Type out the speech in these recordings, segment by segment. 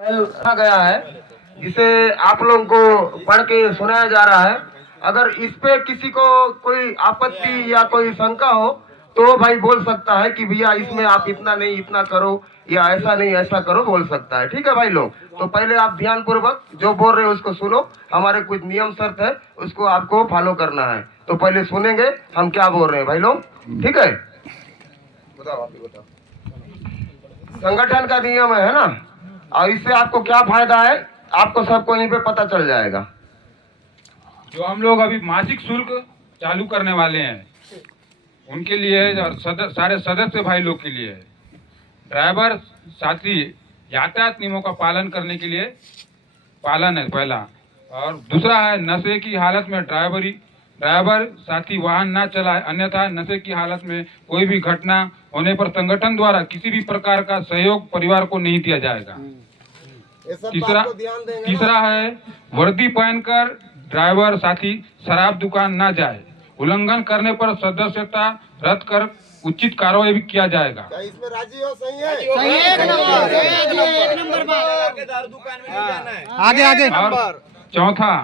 रखा गया है जिसे आप लोगों को पढ़ के सुनाया जा रहा है। अगर इस पे किसी को कोई आपत्ति या कोई शंका हो तो भाई बोल सकता है कि भैया इसमें आप इतना नहीं इतना करो या ऐसा नहीं ऐसा करो, बोल सकता है। ठीक है भाई लोग, तो पहले आप ध्यान पूर्वक जो बोल रहे हो उसको सुनो। हमारे कुछ नियम शर्त है, उसको आपको फॉलो करना है। तो पहले सुनेंगे हम क्या बोल रहे हैं भाई लोग, ठीक है? बताओ, आप ही बताओ। संगठन का नियम है ना, और इससे आपको क्या फायदा है आपको सबको यहीं पे पता चल जाएगा। जो हम लोग अभी मासिक शुल्क चालू करने वाले हैं उनके लिए है, और सारे सदस्य भाई लोग के लिए है। ड्राइवर साथी यातायात नियमों का पालन करने के लिए पालन है पहला, और दूसरा है नशे की हालत में ड्राइवर साथी वाहन ना चलाए, अन्यथा नशे की हालत में कोई भी घटना होने पर संगठन द्वारा किसी भी प्रकार का सहयोग परिवार को नहीं दिया जाएगा। तीसरा है वर्दी पहनकर ड्राइवर साथी शराब दुकान ना जाए, उल्लंघन करने पर सदस्यता रद्द कर उचित कार्रवाई भी किया जाएगा। क्या इसमें राजी हो? सही है, सही है, एक नंबर बात। दारू दुकान में नहीं जाना है। आगे और चौथा,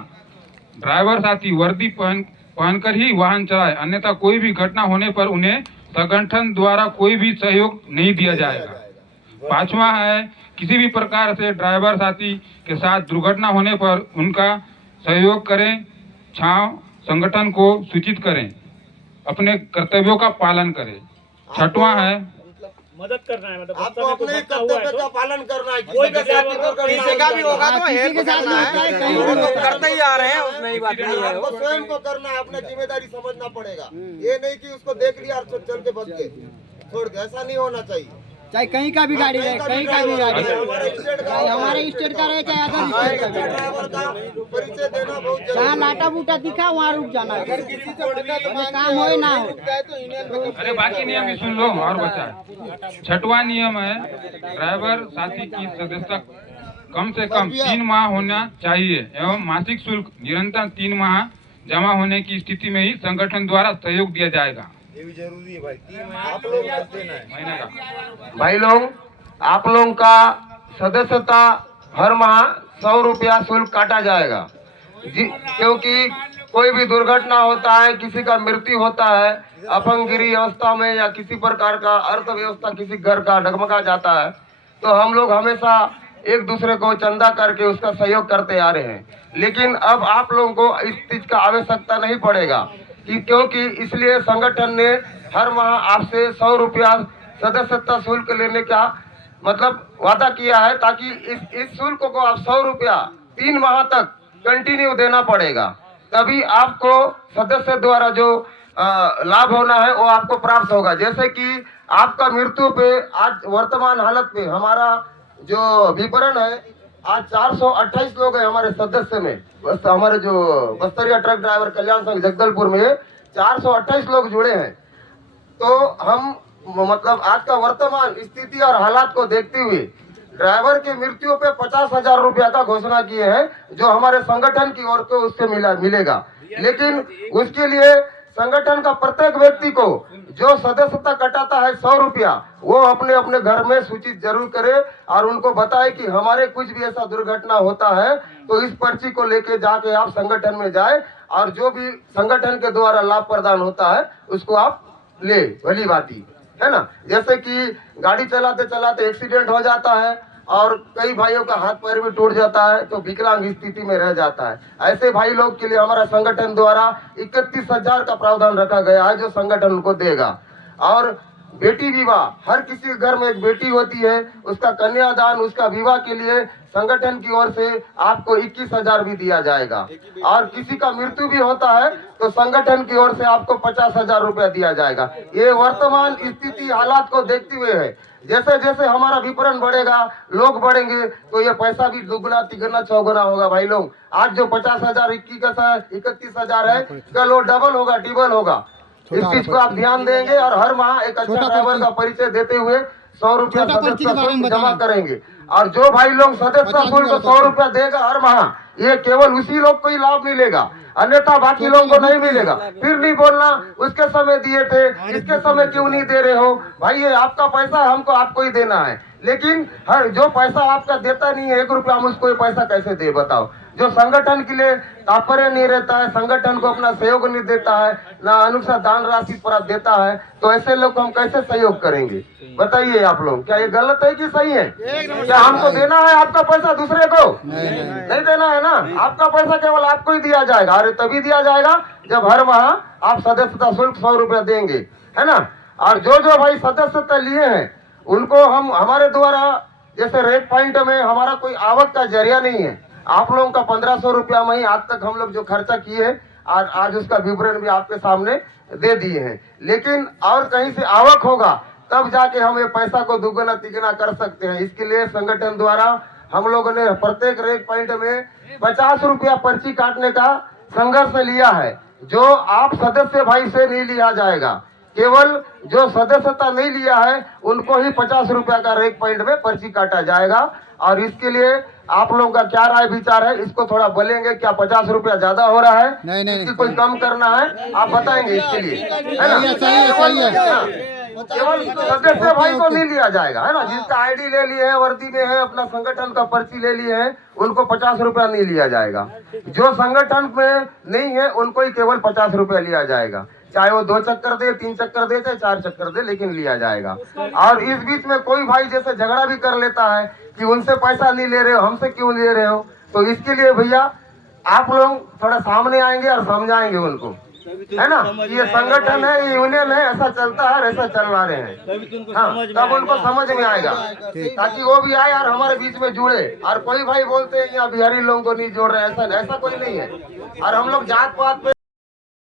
ड्राइवर साथी वर्दी पहनकर ही वाहन चलाए, अन्यथा कोई भी घटना होने पर उन्हें संगठन द्वारा कोई भी सहयोग नहीं दिया जाएगा। पांचवा है किसी भी प्रकार से ड्राइवर साथी के साथ दुर्घटना होने पर उनका सहयोग करें, संगठन को सूचित करें, अपने कर्तव्यों का पालन करें। छठवां है मदद करना है, मतलब आपको अपने कर्तव्य का पालन करना है। कोई किसी का भी होगा तो हेल्प करना है, कहीं वो तो करते ही आ रहे हैं, उसमें ही बात नहीं है। आपको स्वयं को करना है, अपना जिम्मेदारी समझना पड़ेगा। ये नहीं कि उसको देख लिया और चल के बच गए, छोड़ के, ऐसा नहीं होना चाहिए। चाहे कहीं का भी गाड़ी रहे, कहीं का भी गाड़ी रहे, हमारे स्टेट का रहे चाहे अदर स्टेट का रहे, ड्राइवर का परिचय देना बहुत जरूरी जहाँ लाटा बूटा दिखा वहाँ रुक जाना है, काम हो ना हो। अरे बाकी नियम भी सुन लो और बचा है। छठवां नियम है ड्राइवर साथी की सदस्यता कम से कम 3 माह होना चाहिए एवं मासिक शुल्क निरंतर 3 माह जमा होने की स्थिति में ही संगठन द्वारा सहयोग दिया जाएगा। ये भी जरूरी है भाई। 3 महीने आप लोग देना है महीने का। भाई लोग, आप लोगों का सदस्यता हर माह 100 रुपया शुल्क काटा जाएगा क्योंकि कोई भी दुर्घटना होता है, किसी का मृत्यु होता है, अपंगगिरी अवस्था में या किसी प्रकार का अर्थव्यवस्था किसी घर का डगमगा जाता है, तो हम लोग हमेशा एक दूसरे को चंदा करके उसका सहयोग करते आ रहे हैं। लेकिन अब आप लोगों को इस चीज का आवश्यकता नहीं पड़ेगा क्योंकि इसलिए संगठन ने हर माह आपसे 100 रुपया सदस्यता शुल्क लेने का मतलब वादा किया है, ताकि इस शुल्क को आप 100 रुपया 3 माह तक कंटिन्यू देना पड़ेगा, तभी आपको सदस्य द्वारा जो लाभ होना है वो आपको प्राप्त होगा। जैसे कि आपका मृत्यु पे आज वर्तमान हालत में हमारा जो विवरण है, आज 428 लोग हैं हमारे सदस्य में। बस हमारे जो बस्तरिया ट्रक ड्राइवर कल्याण संघ जगदलपुर में 428 लोग जुड़े हैं। तो हम मतलब आज का वर्तमान स्थिति और हालात को देखते हुए ड्राइवर की मृत्यु पे 50,000 रुपया का घोषणा किए हैं, जो हमारे संगठन की ओर से उससे मिलेगा। लेकिन उसके लिए संगठन का प्रत्येक व्यक्ति को जो सदस्यता कटाता है 100 रुपया, वो अपने अपने घर में सूचित जरूर करे और उनको बताए कि हमारे कुछ भी ऐसा दुर्घटना होता है तो इस पर्ची को लेके जाके आप संगठन में जाए और जो भी संगठन के द्वारा लाभ प्रदान होता है उसको आप ले, भली बाती है ना। जैसे कि गाड़ी चलाते चलाते एक्सीडेंट हो जाता है और कई भाइयों का हाथ पैर भी टूट जाता है तो विकलांग स्थिति में रह जाता है, ऐसे भाई लोग के लिए हमारा संगठन द्वारा 31,000 का प्रावधान रखा गया है जो संगठन उनको देगा। और बेटी विवाह, हर किसी के घर में एक बेटी होती है, उसका कन्यादान, उसका विवाह के लिए संगठन की ओर से आपको 21,000 भी दिया जाएगा। और किसी का मृत्यु भी होता है तो संगठन की ओर से आपको 50,000 रुपया दिया जाएगा। ये वर्तमान स्थिति हालात को देखते हुए है। जैसे जैसे हमारा विपणन बढ़ेगा, लोग बढ़ेंगे, तो ये पैसा भी दुगना तिगुना चौगुना होगा। भाई लोग, आज जो 50,000 31,000 है, कल वो डबल होगा, ट्रिपल होगा। इस चीज को आप ध्यान देंगे और हर माह एक अच्छा ड्राइवर का परिचय देते हुए 100 रुपया सदस्यता शुल्क जमा करेंगे। और जो भाई लोग सदस्यता शुल्क 100 रुपया देगा हर माह, ये केवल उसी लोग को ही लाभ मिलेगा, अन्यथा बाकी लोगों को नहीं मिलेगा। फिर नहीं बोलना उसके समय दिए थे, इसके समय क्यों नहीं दे रहे हो। भाई ये आपका पैसा हमको आपको ही देना है। लेकिन हर जो पैसा आपका देता नहीं है 1 रुपया, हम उसको ये पैसा कैसे दे बताओ। जो संगठन के लिए तात्पर्य नहीं रहता है, संगठन को अपना सहयोग नहीं देता है, ना अनुसार दान राशि पर देता है, तो ऐसे लोग को हम कैसे सहयोग करेंगे बताइए आप लोग। क्या ये गलत है कि सही है? क्या हमको देना है आपका पैसा दूसरे को? नहीं देना है ना। आपका पैसा केवल आपको ही दिया जाएगा, अरे तभी दिया जाएगा जब हर माह आप सदस्यता शुल्क 100 रुपया देंगे, है ना। और जो भाई सदस्यता लिए हैं उनको हम हमारे द्वारा जैसे रेट पॉइंट में हमारा कोई आवक का जरिया नहीं है। आप लोगों का 1500 रुपया में ही आज तक हम लोग जो खर्चा किए हैं आज उसका विवरण भी आपके सामने दे दिए हैं। लेकिन और कहीं से आवक होगा तब जाके हम ये पैसा को दुगना तिगुना कर सकते हैं। इसके लिए संगठन द्वारा हम लोगों ने प्रत्येक रेट पॉइंट में 50 रुपया पर्ची काटने का संघर्ष लिया है, जो आप सदस्य भाई से नहीं लिया जाएगा। केवल जो सदस्यता नहीं लिया है उनको ही 50 रुपया का रेट पॉइंट में पर्ची काटा जाएगा। और इसके लिए आप लोगों का क्या राय विचार है, इसको थोड़ा बोलेंगे। क्या 50 रुपया ज्यादा हो रहा है? नहीं, कोई कम करना है आप बताएंगे इसके लिए, है ना। केवल सदस्य भाई को नहीं लिया जाएगा, है ना। जिसका आईडी ले लिए है, वर्दी में है, अपना संगठन का पर्ची ले लिए हैं, उनको 50 रुपया नहीं लिया जाएगा। जो संगठन में नहीं है उनको ही केवल 50 रुपया लिया जाएगा, चाहे वो 2 चक्कर दे, 3 चक्कर दे, चाहे 4 चक्कर दे, लेकिन लिया जाएगा। और इस बीच में कोई भाई जैसे झगड़ा भी कर लेता है कि उनसे पैसा नहीं ले रहे हो, हमसे क्यों ले रहे हो, तो इसके लिए भैया आप लोग थोड़ा सामने आएंगे और समझाएंगे उनको, है ना। ये संगठन है, ये यूनियन है, ऐसा चलता है, ऐसा चलवा रहे हैं। हाँ, तब उनको समझ में आएगा, ताकि वो भी आए और हमारे बीच में जुड़े। और कोई भाई बोलते हैं यहाँ बिहारी लोगों को नहीं जोड़ रहे, ऐसा कोई नहीं है। और हम लोग जात पात पे